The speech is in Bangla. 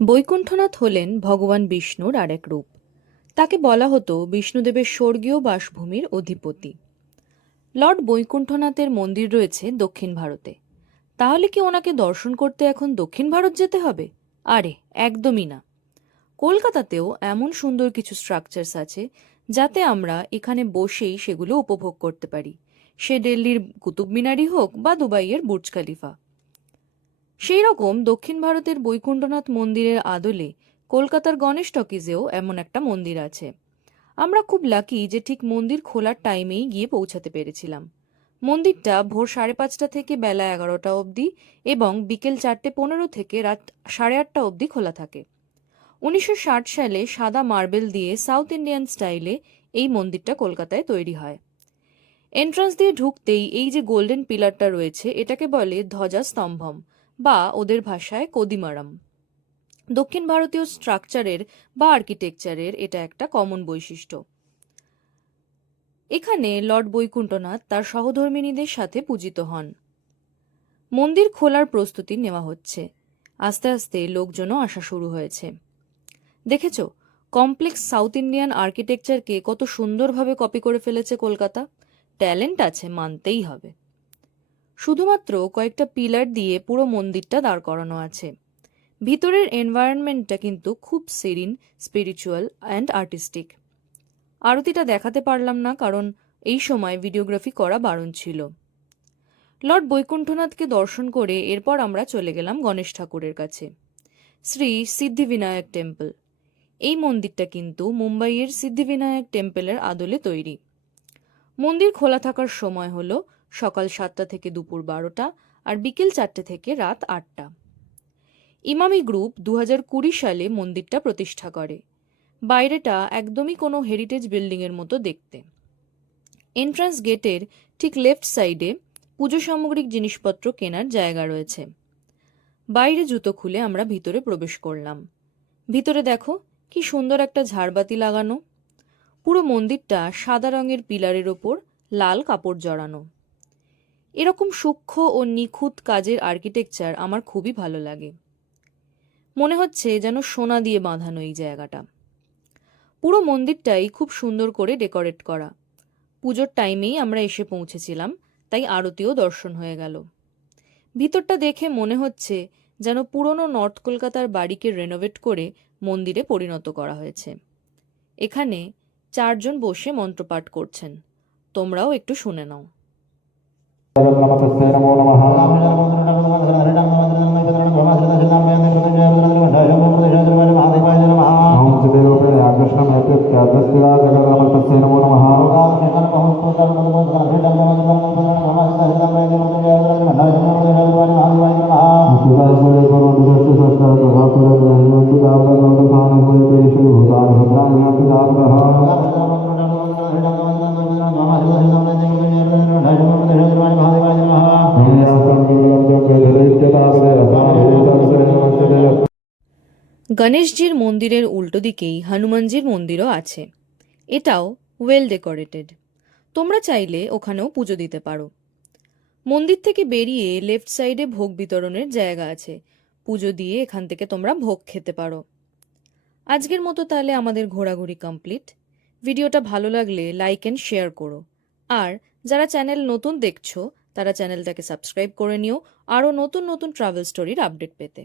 বৈকুণ্ঠনাথ হলেন ভগবান বিষ্ণুর আরেক রূপ। তাকে বলা হতো বিষ্ণুদেবের স্বর্গীয় বাসভূমির অধিপতি। লর্ড বৈকুণ্ঠনাথের মন্দির রয়েছে দক্ষিণ ভারতে। তাহলে কি ওনাকে দর্শন করতে এখন দক্ষিণ ভারত যেতে হবে? আরে একদমই না। কলকাতাতেও এমন সুন্দর কিছু স্ট্রাকচারস আছে যাতে আমরা এখানে বসেই সেগুলো উপভোগ করতে পারি, সে দিল্লির কুতুব মিনারই হোক বা দুবাইয়ের বুর্জ খলিফা। সেই রকম দক্ষিণ ভারতের বৈকুণ্ঠনাথ মন্দিরের আদলে কলকাতার গণেশ টকিজেও এমন একটা মন্দির আছে। আমরা খুব লাকি যে ঠিক মন্দির খোলার টাইমেই গিয়ে পৌঁছাতে পেরেছিলাম। মন্দিরটা ভোর 5:30 থেকে বেলা 11টা অবধি এবং বিকেল 4:15 থেকে রাত 8:30 অবধি খোলা থাকে। 1960 সালে সাদা মার্বেল দিয়ে সাউথ ইন্ডিয়ান স্টাইলে এই মন্দিরটা কলকাতায় তৈরি হয়। এন্ট্রান্স দিয়ে ঢুকতেই এই যে গোল্ডেন পিলারটা রয়েছে এটাকে বলে ধ্বজা স্তম্ভম বা ওদের ভাষায় কদিমারাম। দক্ষিণ ভারতীয় স্ট্রাকচারের বা আর্কিটেকচারের এটা একটা কমন বৈশিষ্ট্য। এখানে লর্ড বৈকুণ্ঠনাথ তার সহধর্মিণীদের সাথে পূজিত হন। মন্দির খোলার প্রস্তুতি নেওয়া হচ্ছে। আস্তে আস্তে লোকজনও আসা শুরু হয়েছে। দেখেছো, কমপ্লেক্স সাউথ ইন্ডিয়ান আর্কিটেকচারকে কত সুন্দরভাবে কপি করে ফেলেছে কলকাতা। ট্যালেন্ট আছে, মানতেই হবে। শুধুমাত্র কয়েকটা পিলার দিয়ে পুরো মন্দিরটা দাঁড় করানো আছে। ভিতরের এনভায়রনমেন্টটা কিন্তু খুব সেরিন, স্পিরিচুয়াল অ্যান্ড আর্টিস্টিক। আরতিটা দেখাতে পারলাম না কারণ এই সময় ভিডিওগ্রাফি করা বারণ ছিল। লর্ড বৈকুণ্ঠনাথকে দর্শন করে এরপর আমরা চলে গেলাম গণেশ ঠাকুরের কাছে, শ্রী সিদ্ধিবিনায়ক টেম্পল। এই মন্দিরটা কিন্তু মুম্বাইয়ের সিদ্ধিবিনায়ক টেম্পলের আদলে তৈরি। মন্দির খোলা থাকার সময় হলো সকাল 7টা থেকে দুপুর 12টা আর বিকেল 4টে থেকে রাত 8টা। ইমামি গ্রুপ 2020 সালে মন্দিরটা প্রতিষ্ঠা করে। বাইরেটা একদমই কোনো হেরিটেজ বিল্ডিংয়ের মতো দেখতে। এন্ট্রান্স গেটের ঠিক লেফট সাইডে পুজো সামগ্রিক জিনিসপত্র কেনার জায়গা রয়েছে। বাইরে জুতো খুলে আমরা ভিতরে প্রবেশ করলাম। ভিতরে দেখো কি সুন্দর একটা ঝাড়বাতি লাগানো। পুরো মন্দিরটা সাদা রঙের পিলারের ওপর লাল কাপড় জড়ানো। এরকম সূক্ষ্ম ও নিখুঁত কাজের আর্কিটেকচার আমার খুবই ভালো লাগে। মনে হচ্ছে যেন সোনা দিয়ে বাঁধানো এই জায়গাটা। পুরো মন্দিরটাই খুব সুন্দর করে ডেকোরেট করা। পুজোর টাইমেই আমরা এসে পৌঁছেছিলাম, তাই আরতিও দর্শন হয়ে গেল। ভিতরটা দেখে মনে হচ্ছে যেন পুরনো নর্থ কলকাতার বাড়িকে রেনোভেট করে মন্দিরে পরিণত করা হয়েছে। এখানে 4 জন বসে মন্ত্রপাঠ করছেন, তোমরাও একটু শুনে নাও। গণেশজির মন্দিরের উল্টো দিকেই হনুমানজির মন্দিরও আছে। এটাও ওয়েল ডেকোরেটেড। তোমরা চাইলে ওখানেও পুজো দিতে পারো। মন্দির থেকে বেরিয়ে লেফট সাইডে ভোগ বিতরণের জায়গা আছে। পুজো দিয়ে এখান থেকে তোমরা ভোগ খেতে পারো। আজকের মতো তাহলে আমাদের ঘোরাঘুরি কমপ্লিট। ভিডিওটা ভালো লাগলে লাইক অ্যান্ড শেয়ার করো। আর যারা চ্যানেল নতুন দেখছো তারা চ্যানেলটাকে সাবস্ক্রাইব করে নিও আরও নতুন নতুন ট্রাভেল স্টোরির আপডেট পেতে।